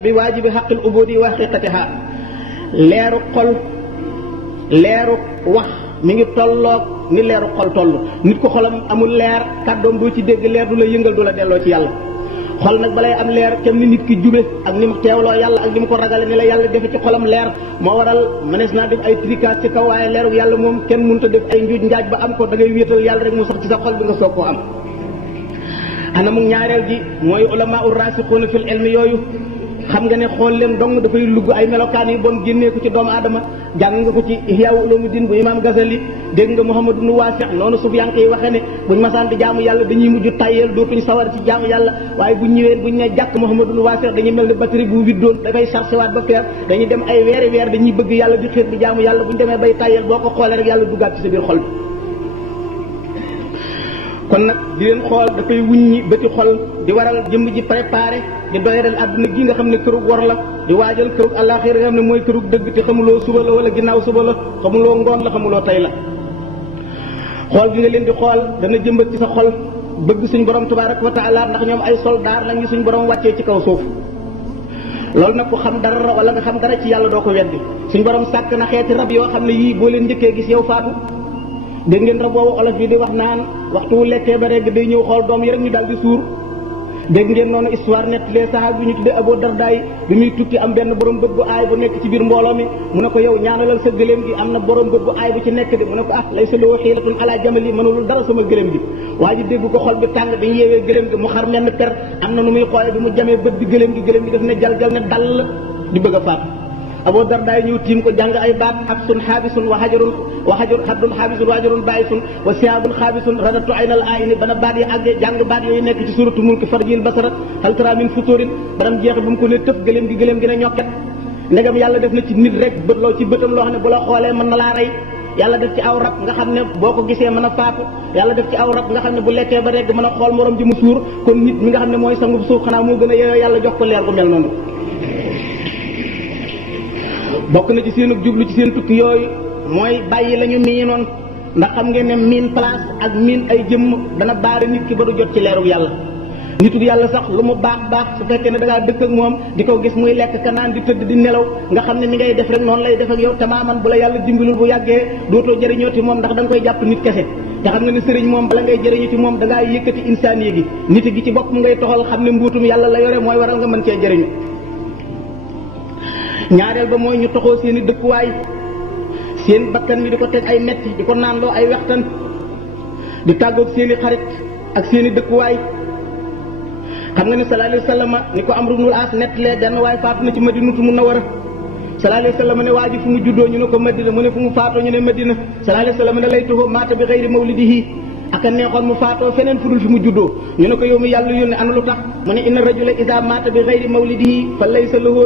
bi waajibi xaqil ubudi wa xaqiqatiha leeru xol leeru wax mi ngi tolloog ni leeru xol toll nit ko xolam amul leer kàddoom doo ci dégg leer du la yëngal du la delloo ci yàlla xol nag balay am leer kem ni nit ki jube ak ni mu teewloo yàlla ak ni mu ko ragale ni la yàlla defe ci xolam leer moo waral mënees naa def ay tricas ci kaw waaye leeru yàlla moom kenn mënut a def ay njuuj njaaj ba am ko da ngay wéetal yàlla rek mu sax ci sa xol bi nga soog koo am ana mu ñaareel ji mooy ulama ur rasixuuna fil ilmi yooyu xam nga ne xool leen dong dafay lugg ay melokaan yu bon génnee ko ci doomu aadama jàng nga ko ci Ihya Ulumuddin bu imaam Gazali dégg nga Muhammadu nu Waasi noonu sufiyanke yi waxee ne buñ masaan di jaamu yàlla dañuy mujj tayyeel dootuñ sawar ci jaamu yàlla waaye buñ ñëwee buñ ne jàkk Muhammadu nu Waasi dañuy mel ne batterie bu widdoon dafay chargé waat ba feer dañuy dem ay weeri weer dañuy bëgg yàlla di xër di jaamu yàlla buñ demee bay tayyeel boo ko xoolee rek yàlla duggaat ci sa biir xol bi kon nag di leen xool dafay wuññi bëti xol di waral jëmm ji préparé di doyadal àdduna gi nga xam ne kërug wor la di waajal kërug àllaaxira nga xam ne mooy kërug dëgg te xamuloo suba la wala ginnaaw suba la xamuloo ngoon la xamuloo tey la xool gi nga leen di xool dana jëmbat ci sa xol bëgg suñ borom tabaaraka wa taala ndax ñoom ay soldaar lañu suñ borom wàccee ci kaw suuf loolu nag ku xam dara wala nga xam dara ci yàlla doo ko weddi suñ borom sàkk na xeeti rab yoo xam ne yii boo leen njëkkee gis yow faatu dégg ngeen rab boobu olof yi di wax naan waxtu wu lekkee ba rek day ñëw xool doom yi rek ñu daal di suur dégg ngeen noonu histoire nettalee saxaaba bi ñu tuddee Abu Darda bi muy tukki am benn borom bët bu aay bu nekk ci biir mbooloo mi mu ne ko yow ñaanalal sa gëléem gi am na borom bët bu aay bu ci nekk de mu ne ko laysa lahu hiilatun ala jamali mënulul dara sama gëléem gi waa ji dégg ko xol bi tàng bi ñu yeewee gëléem gi mu xar menn per am na nu muy xoolee bi mu jamee bët bi gëléem gi def ne jal ne dal di bëgg a faatu Abu Darda ñëw tiim ko jàng ay baat habsun xaabisun wa hajarun haddun xaabisun wa hajarun baayisun wa siyaabun xaabisun radatu aynal aayni bana baat yi àggee jàng baat yooyu nekk ci suratu mulki farjil basarat hal tara min futurin banam jeexe bu mu ko ne tëf gëléem gi ne ñokket ndegam yàlla def na ci nit rek bët loo ci bëtam loo xam ne bu la xoolee mën na laa rey yàlla def ci aw rab nga xam ne boo ko gisee mën a faatu yàlla def ci aw rab nga xam ne bu lekkee ba rek mën a xool morom ji mu suur kon nit mi nga xam ne mooy sangub suuf xanaa moo gën a yeyoo yàlla jox ko leer gu mel noonu bokk na ci seen jublu ci seen tukki yooyu mooy bàyyi la ñu miinoon ndax xam ngeen ne miin place ak miin ay jëmm dana baare nit ki ba du jot ci leerug yàlla nitug yàlla sax lu mu baax baax su fekkee ne da ngaa dëkk ak moom di ko gis muy lekk ka naan di tëdd di nelaw nga xam ne mi ngay def rek noonu lay def ak yow tamaaman bu la yàlla dimbalul bu yàggee dootoo jëriñoo ci moom ndax da nga koy jàpp nit kese te xam nga ne sëriñ moom bala ngay jëriñu ci moom da ngaa yëkkati insaan yi gi nit gi ci bopp ngay toxal xam ne mbuutum yàlla la yore mooy waral nga mën cee jëriñu ñaareel ba mooy ñu toxoo seen i dëkkuwaay seen bakkan mi di ko teg ay metti di ko naanloo ay wextan di tàggoog seen i xarit ak seen i dëkkuwaay xam nga ne sallallahu alayhi wa sallam ni ko Amru ibnul As nettalee benn waay faatu na ci Madinatu Munawwara sallallahu alayhi wa sallam ne waa ji fu mu juddoo ñu ne ko Madina mu ne fu mu faatoo ñu ne Madina sallallahu alayhi wa sallam ne laytuhu maata bi xayri mawlidihi aka neexoon mu faatoo feneen fudul fi mu juddoo ñu ne ko yow mi yàlla yónne ana lu tax mu ne inna rajula iza maata bi xayri mawlidihi fa laysa lahu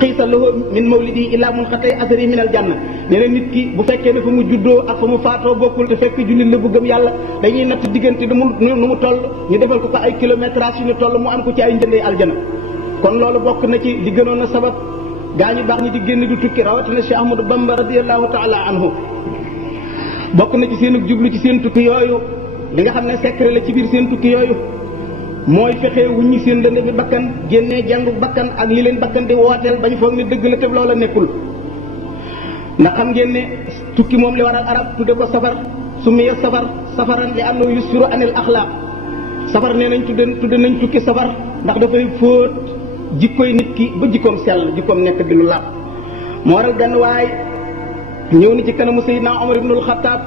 xiisa lahu min mawlidi illa mun xatay asari min al janna nee na nit ki bu fekkee ne fa mu juddoo ak fa mu faatoo bokkul te fekk jullit la bu gëm yàlla dañuy natt diggante nu mu toll ñu defal ko ay kilométrage yu ñu toll mu am ko ci ay njëndee aljana kon loolu bokk na ci li gënoon a sabab gaa ñu baax ñi di génn du tukki rawatina Cheikh Ahmadou Bamba radiyallahu taala anhu bokk na ci seen jublu ci seen tukki yooyu li nga xam ne secret la ci biir seen tukki yooyu mooy fexe wuññi seen dënd bi bakkan génnee jàngu bakkan ak li leen bakkan di wooteel bañ foog ne dëgg la te loola nekkul ndax xam ngeen ne tukki moom li waral arab tudde ko safar summiya safaran li annahu yusfiru anil axlaaq safar nee nañ tudde nañ tukki safar ndax dafay fóot jikkoy nit ki ba jikkoom sell jikkoom nekk di lu laab moo waral benn waay ñëw ni ci kanamu Seydina Omar ibnul Xattaab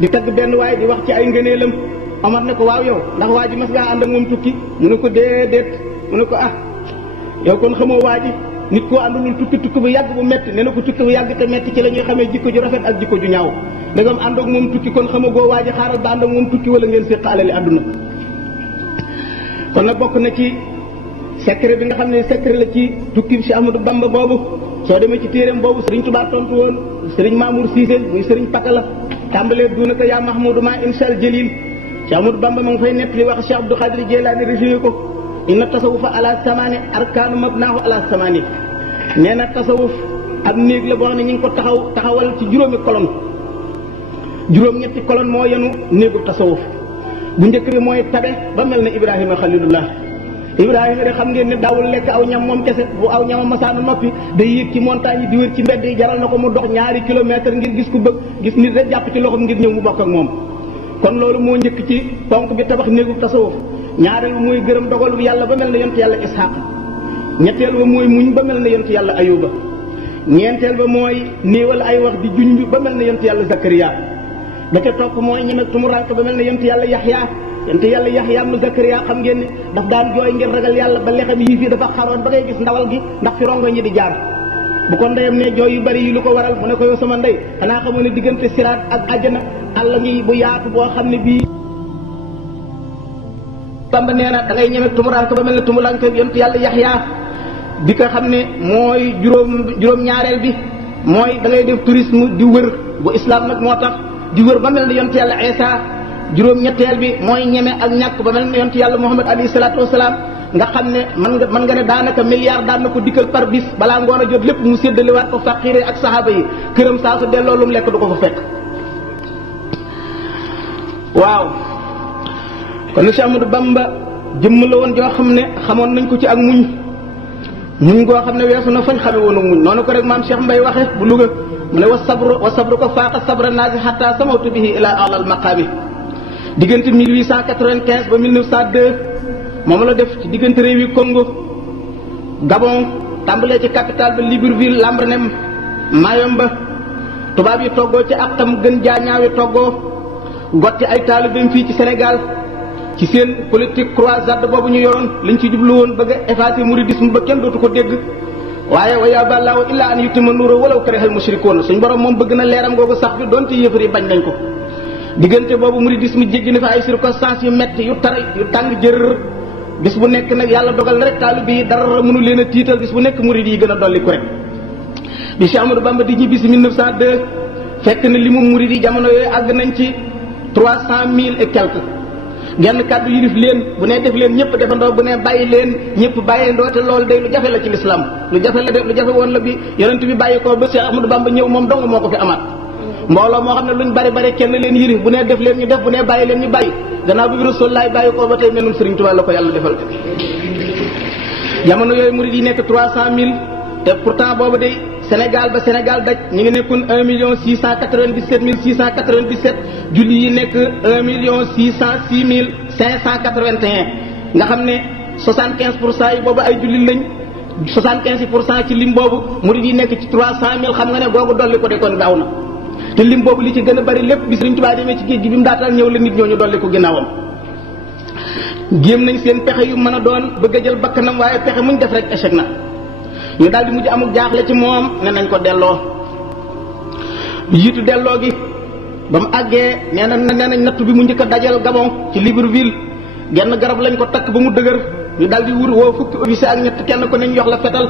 di tagg benn waay di wax ci ay ngëneelam Omar ne ko waaw yow ndax waa ji mas ngaa ànd ak moom tukki mu ne ko déedéet mu ne ko yow kon xamoo waa ji nit koo àndulul tukki bu yàgg bu metti nee na ko tukki bu yàgg te metti ci la ñuy xamee jikko ju rafet ak jikko ju ñaaw dangam ànd ak moom tukki kon xamagoo waa ji xaaral ba ànd ak moom tukki wala ngeen séq alali àdduna kon nag bokk na ci secret bi nga xam ne secret la ci tukki bi si Ahmadou Bamba boobu soo demee ci téeréem boobu Sëriñ Tuubaa tontu woon Sëriñ Mamour Cissé muy Sëriñ Pakala tàmbalee duuna ko yaa Mahmoudou ma insal jalil Cheikh Ahmadou Bamba ma ngi fay nekk li wax Cheikh Abdou Khadir Jeylaani résumé ko inna tasawufa ala samaani arkaanu mabnaahu ala samaani nee na tasawuf ab néeg la boo xam ne ñu ngi ko taxawal ci juróomi colonne juróom-ñetti colonne moo yenu néegu tasawuf bu njëkk bi mooy tabe ba mel ne Ibrahima Xalilullah Ibrahima de xam ngeen ne daawul lekk aw ñam moom kese. bu aw ñamam masaana noppi day yéeg ci montagne yi di wër ci mbedd yi, jaral na ko mu dox ñaari kilomètre ngir gis ku bëgg gis nit rek jàpp ci loxoom ngir ñëw mu bokk ak moom. kon loolu moo njëkk ci ponk bi tabax néegu tasawuf. ñaareel ba mooy gërëm dogalu yàlla ba mel ne yonent yàlla Isxaaq. ñetteel ba mooy muñ ba mel ne yonent yàlla Ayuba. ñeenteel ba mooy néewal ay wax di junj ba mel ne yonent yàlla Zakariya. ba ca topp mooy ñemek tumurank ba mel ne yonent yàlla Yaxya. yonent yàlla Yaxya mu Zakariya xam ngeen ne daf daan jooy ngir ragal yàlla ba lexam yii fii dafa xaroon ba ngay gis ndawal gi ndax fi rongo ñi di jaar. bu ko ndeyam ne jooy yu bari yi lu ko waral mu ne ko yow sama ndey xanaa xamoo ne diggante siraat ak àjjana àll ngi bu yaatu boo xam ne bii. Bamba nee na da ngay ñemek tumurank ba mel ne tumurank yonent yàlla Yaxya bi nga xam ne mooy juróom-ñaareel bi mooy da ngay def tourisme di wër bu islam nag moo tax di wër ba mel ne yonent yàlla Isa. juróom-ñetteel bi mooy ñeme ak ñàkk ba mel ne yonent yàlla Muhammad alayhi salaatu wasalaam nga xam ne mën nga ne daanaka milliard daan na ko dikkal par bis balaa ngoon a jot lépp mu séddalewaat ko faqiire ak saxaaba yi këram saa su delloo lu mu lekk du ko fa fekk. waaw kon Cheikh Ahmadou Bamba jëmm la woon joo xam ne xamoon nañ ko ci ak muñ goo xam ne weesu na fañ xame woon ak muñ noonu ko rek maam Cheikh Mbaye waxe bu Louga mu ne wa sabru ko faaqa sabra naasi hatta samawtu bihi ila alal maqaami. diggante 1895 ba 1902 moom la def ci diggante réew yi Congo Gabon tàmbalee ci capitale ba Libreville Lambaréné Mayomba tubaab yi toggoo ci àqam gën jaa ñaawi toggoo gotti ay taalibeem fii ci Sénégal ci seen politique croisade boobu ñu yoroon lañ ci jublu woon bëgg a effacer mouridisme ba kenn dootu ko dégg. waaye wa yaa ballaahu illaa an yutimma nuura walaw karihal mushrikuun suñ borom moom bëgg na leeram googu sax bi doonte yéefar yi bañ nañ ko. diggante boobu mouridisme jéggi na fa ay circonstances yu metti yu tar yu tàng jër bis bu nekk nag yàlla dogal na rek taalibe yi dara mënu leen a tiital bis bu nekk murid yi gën a dolli ko rek. bi Cheikh Ahmadou Bamba di ñibbi si 1902 fekk na li mu murid yi jamono yooyu àgg nañ ci 300 000 et quelques genn kàddu yilif leen bu ne def leen ñëpp defandoo bu ne bàyyi leen ñëpp bàyyindoo te loolu day lu jafe la ci lislaam lu jafe la de lu jafe woon la bi yonent bi bàyyi ko ba Cheikh Ahmadou Bamba ñëw moom dong moo ko fi amaat. mbooloo moo xam ne luñ bari bari kenn leen yilif bu ne def leen ñu def bu ne bàyyi leen ñu bàyyi gannaaw bi Rasulullaay bàyyi ko ba tey melum Sëriñ Tuubaa la ko yàlla defal. jamono yooyu murid yi nekk 300 000 te pourtant boobu de Sénégal ba Sénégal daj ñu ngi nekkoon 1 697 julli yi nekk 1 606 581 nga xam ne 75% yi boobu ay julli lañ 75% ci lim boobu murid yi nekk ci 300 000 xam nga ne googu dolli ko de kon gaaw na. te lim boobu li ci gën a bari lépp bi Sëriñ Tuubaa demee ci géej gi bi mu daatal ñëw la nit ñooñu dolli ko ginnaawam. géem nañ seen pexe yu mën a doon bëgg a jël bakkanam waaye pexe muñ def rek échec na ñu daal di mujj amul jaaxle ci moom ne nañ ko delloo. yiitu delloo gi ba mu àggee nee nañ nattu bi mu njëkk a dajal Gabon ci Libreville genn garab lañ ko takk ba mu dëgër ñu daal di woo fukki officier ak ñett kenn ko nañ jox la fetal.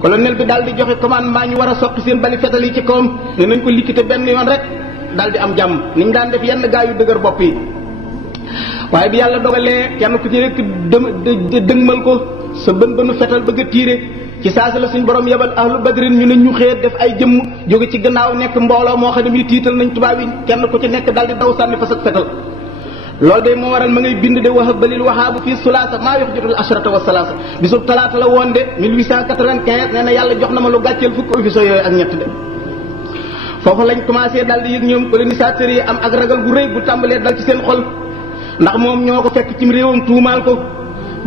colonel bi daal di joxe commandement ñu war a soqi seen bali fetal yi ci kawam ne nañ ko liquité benn yoon rek daal di am jàmm niñ daan def yenn gaa yu dëgër bopp yi. waaye bi yàlla dogalee kenn ku ci nekk dëgmal ko sa bënu fetal bëgg a tiire ci saasi la suñ borom yebal ahlu badrin ñu ne ñu xëet def ay jëmm jóge ci gannaaw nekk mbooloo moo xam ne mi tiital nañ tubaab yi kenn ku ci nekk daal di daw sànni fa sa fetal. loolu de moo waral ma ngay bind de wahab balil wahaabu fii sulaasa maa yox jotul ashrata wa salaasa bisub talaata la woon de 1895 nee na yàlla jox na ma lu gàcceel fukki officier yooyu ak ñett de. foofu lañ commencé daal di yëg ñoom colonisateurs yi am ak ragal gu rëy bu tàmbalee dal ci seen xol ndax moom ñoo ko fekk ci réewam tuumaal ko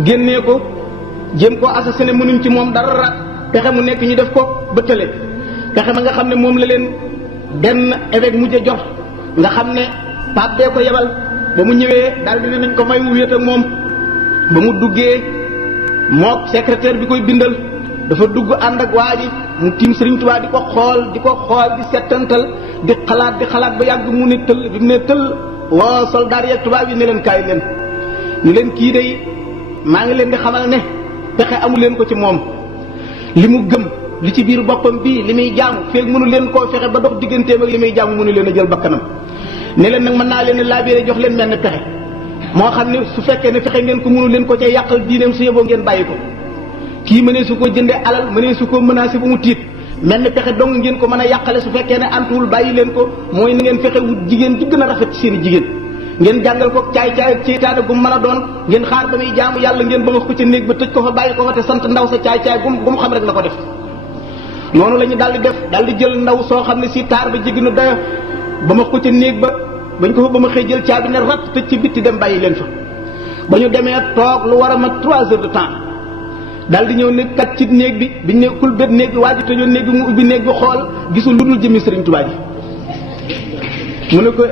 génnee ko jéem koo assassiné mënuñ ci moom dara pexe mu nekk ñu def ko ba tële pexe ma nga xam ne moom la leen benn évêque mujj a jox nga xam ne pape bee ko yebal. ba mu ñëwee daal di ne nañ ko may mu wéet ak moom ba mu duggee mook secrétaire bi koy bindal dafa dugg ànd ak waa ji mu tiim Sëriñ Tuubaa di ko xool di settantal di xalaat ba yàgg mu ne tëll bi mu ne tëll woo soldaar yeeg tubaab yi ne leen kaay leen ñu leen kii day maa ngi leen di xamal ne pexe amu leen ko ci moom li mu gëm li ci biir boppam bii li muy jaamu feeg mënu leen koo fexe ba dox digganteem ak li muy jaamu mënu leen a jël bakkanam ne leen nag mën naa leen laabiré jox leen mel ne pexe moo xam ne su fekkee ne fexe ngeen ko mënu leen ko ca yàqal diineem su yeboo ngeen bàyyi ko kii mënee su ko jëndee alal mënee su ko menacé bu mu tiit mel ne pexe dong ngeen ko mën a yàqale su fekkee ne antuwul bàyyi leen ko mooy na ngeen fexe wut jigéen ju gën a rafet ci seen i jigéen ngeen jàngal ko caay-caay ak ceytaane gu mën a doon ngeen xaar ba muy jaamu yàlla ngeen ba ma ko ci néeg ba tëj ko fa bàyyi ko fa te sant ndaw sa caay-caay gu mu xam rek na ko def noonu la ñu daal di def daal di jël ndaw soo xam ne si taar ba jigi nu dayo ba ma ko ca néeg ba bañ ko fa ba ma xëy jël caabi ne rat tëj ci bitti dem bàyyi leen fa ba ñu demee toog lu war a mat 3 heures de temps daal di ñëw ne kat ci néeg bi biñ ne kul bét néeg bi waa ji tëjoon néeg bi mu ubbi néeg bi xool gisul lu dul jëmmi Sëriñ Tuubaa ji mu ne ko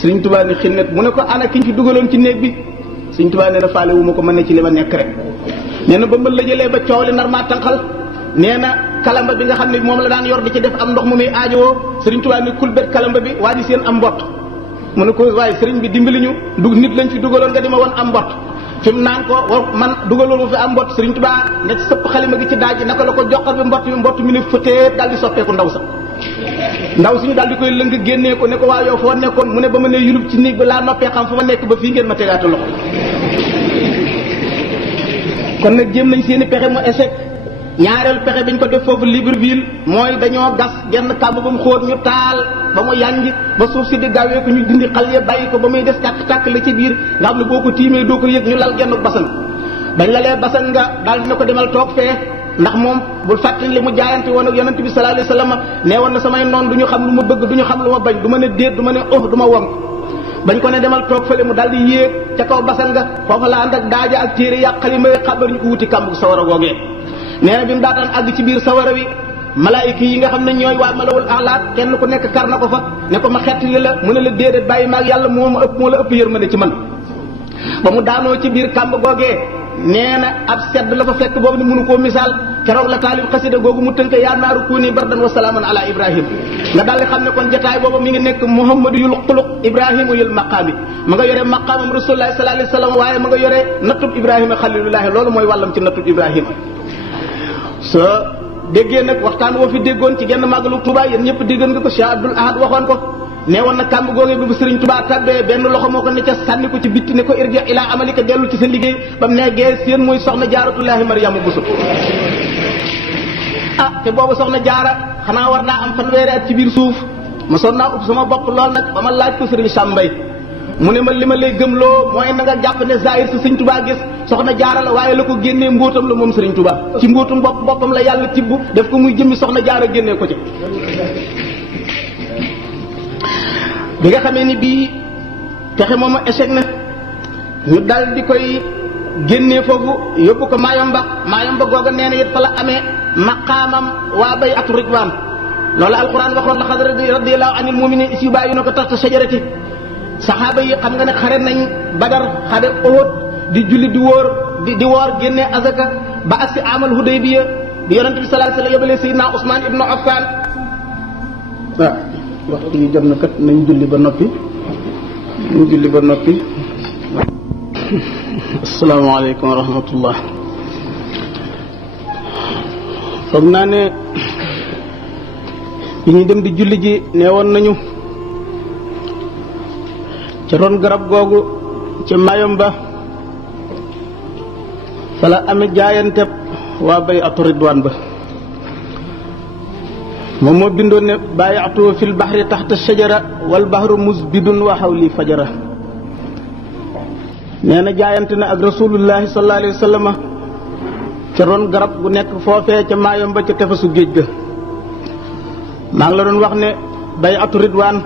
Sëriñ Tuubaa ni xinnet mu ne ko ana ki ñu fi dugaloon ci néeg bi Sëriñ Tuubaa nee na faale wu ma ko mën ne ci li ma nekk rek nee na ba ma la jëlee ba coow li nar maa tànqal nee na kalamba bi nga xam ne moom la daan yor di ci def am ndox mu muy aajowoo Sëriñ Tuubaa ni kul bét kalamba bi waa ji seen am mbott mu ne ko waaye sëriñ bi dimbali ñu nit lañ fi dugaloon nga di ma woon am mbott fi mu naan ko man dugaloon ma fi am mbott Sëriñ Tuubaa ne sëpp xalima gi ci daaj naka la ko joxar bi mbott mi ne fëteet daal di soppeeku ndaw sa ndaw suñu daal di koy lëng génnee ko ne ko waa yow foo nekkoon mu ne ba ma ne yulub ci néeg bi laa noppee xam fa ma nekk ba fii ngeen ma tegaatu loxo kon nag jéem nañ seeni pexe mu échec ñaareelu pexe biñ ko def foofu Libreville mooy dañoo gas genn kàmb ba mu xóot ñu taal ba mu yanj ba suuf si di gaawee ko ñu dindi xal ya bàyyi ko ba muy des tàkk-tàkk la ci biir nga xam ne boo ko tiimee doo ko yëg ñu lal genn basan bañ lalee basan nga daal dina ko demal toog fee ndax moom bul fàttali li mu jaayante woon ak yonent bi sallallahu alayhi wasallam nee woon na samay noon du ñu xam lu ma bëgg du ñu xam lu ma bañ du ma ne déet du ma ne du ma wonk bañ ko ne demal toog fële mu daal di yéeg ca kaw basan nga foofa la ànd ak daaja ak téere ya xalima yi xabar ñu ko wuti kàmb sawara googee nee na bi mu daataan àgg ci biir sawara wi malaayika yi nga xam ne ñooy waa malawul axlaat kenn ku nekk kar na ko fa ne ko ma xettali la mu ne la déedéet bàyyi maag yàlla moo la ëpp yërmande ci man ba mu daanoo ci biir kàmb googee nee na ab sedd la fa fekk boobu ni mënu koo misaal keroog la taalib xasida googu mu tënk yaa naaru kuuni bardan wa salaaman ala ibrahim nga daal di xam ne kon jotaay boobu mi ngi nekk muhammadu yul xuluq ibrahima yul maqaami ma nga yore maqaamam rasulullahi sallallahu alayhi wasallam waaye ma nga yore nattub ibrahima xalilullahi loolu mooy wàllam ci nattub ibrahima soo déggee nag waxtaan woo fi déggoon ci genn màggalu Touba yéen ñëpp déggoon nga ko Cheikh Abdoul Ahad waxoon ko nee woon na kàmb googee bi bu Sëriñ Touba tàbbee benn loxo moo ko ne ca sànni ko ci bitti ne ko irja ila amalika dellu ci sa liggéey ba mu neegee seen mooy soxna jaaratullahi Mariama Bousso te boobu soxna jaara xanaa war naa am fanweeri at ci biir suuf ma sonn naa upp sama bopp lool nag ba ma laaj ko Sëriñ Sàmbay mu ne ma li ma lay gëmloo mooy na nga jàpp ne zahir si Sëriñ Touba gis soxna jaara la waaye la ko génnee mbóotam la moom Sëriñ Touba ci mbóotum boppam la yàlla tibb def ko muy jëmmi soxna jaara génnee ko ci bi nga xamee ni bii pexe moomu échec na ñu dal di koy génnee foofu yóbbu ko Mayomba googa nee na it fa la amee maqaamam waa bay'atu ridwaan loolu alquran waxoon la xad radiyallahu anil mu'minin is yubayi'unaka tahta shajarati saxaaba yi xam nga ne xare nañ Badar xare Uhud di julli di wóor di woor génnee azaka ba agsi amal Hudaybiya bi yonente bi sallallahu alayhi wasallam yóbbalee Sayyidina Usmaan ibnu Affaan waxtu yi jot na kat nañ julli ba noppi asalaamaaleykum wa rahmatullah foog naa ne bi ñu dem di julli ji nee woon nañu ca ron garab googu ca Mayomba fa la amee jaayanteb waa bay'atu ridwaan ba moom moo bindoon ne bàyyaatu fil bahri taxta shajara wal bahru musbidun wa hawli fajara nee na jaayante na ak rasulullahi sallallahu alayhi wa sallam ca ron garab gu nekk foofee ca Mayomba ca tefesu géej ga maa ngi la doon wax ne bay'atu ridwaan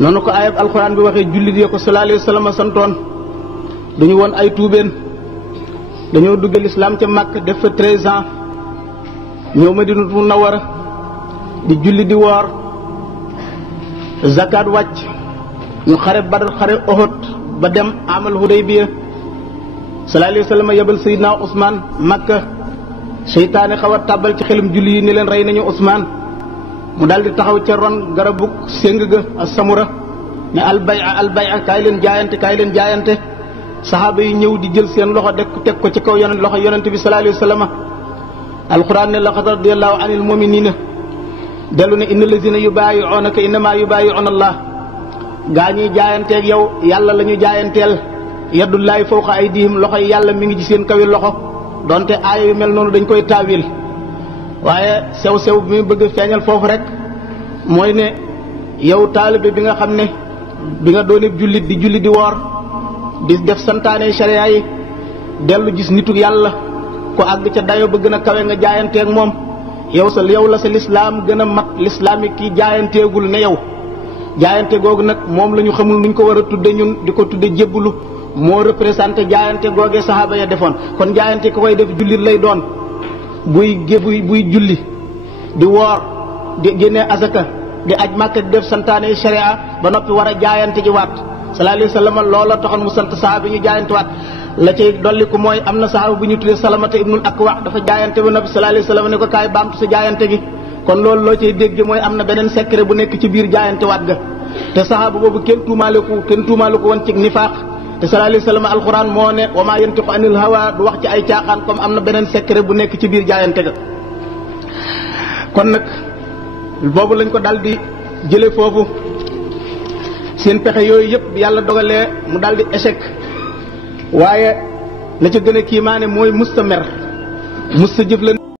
noonu ko ayab alxuraan bi waxee jullit yi ko sallallahu alayhi wa sallam santoon dañu woon ay tuubeen dañoo dugg lislaam ca Makka def fa 13 ans ñëw Madinatu Munawwara di julli di woor zakat wàcc ñu xare Badar xare Uhud ba dem amal Hudaybiya sallallahu alayhi wa sallam yebal Seydina Ousmane Makka seytaane xaw a tàbbal ci xelum julli yi ne leen rey nañu Ousmane mu daal di taxaw ca ron garabug séng ga as-samura ne albay'a kaay leen jaayante saxaaba yi ñëw di jël seen loxo teg ko ci kaw loxo yonent bi sallallahu alayhi wa sallam alquran ne laqad radiyallahu anil mu'minina dellu ne innal lazina yubayi'unaka innama yubayi'una Allah gaa ñuy jaayanteeg yow yàlla la ñu jaayanteel yadullahi fawqa aydihim loxo yi yàlla mi ngi ci seen kawi loxo donte aaya yu mel noonu dañ koy taawil waaye sew bi muy bëgg feeñal foofu rek mooy ne yow taalibe bi nga xam ne bi nga doone jullit di woor di def santaane sharia yi dellu gis nitu yàlla ko àgg ca dayo ba gën a kawe nga jaayanteeg moom yow la sa lislaam gën a mat lislaam yi kii jaayanteegul ne yow jaayante googu nag moom la ñu xamul nuñ ko war a tudde ñun di ko tudde jébbulu moo représenté jaayante googee saxaaba ya defoon kon jaayante ko koy def jullit lay doon buy julli di woor di génne azaka di aj Màkka di def santaane sharia ba noppi war a jaayante ji waat sallallahu alayhi wa sallam loola taxoon mu sant saxaaba ñu jaayante waat la cay dolli ko mooy am na saxaaba bu ñu tuddee Salamata ibnul Akwa dafa jaayante ba noppi sallallahu alayhi wa sallam ne ko kaay baamtu sa jaayante gi kon loolu loo cay dégg mooy am na beneen secret bu nekk ci biir jaayante waat ga te saxaaba boobu kenn tuumaale ko woon ci nifaaq te sallallahu alayhi wa sallam alquran moo ne wa maa yantiqu anil hawa du wax ci ay caaxaan comme am na beneen secret bu nekk ci biir jaayante ga kon nag boobu lañ ko dal di jële foofu seen pexe yooyu yëpp yàlla dogalee mu dal di échec waaye la ca gën a kiimaane mooy musta mer musta jëflante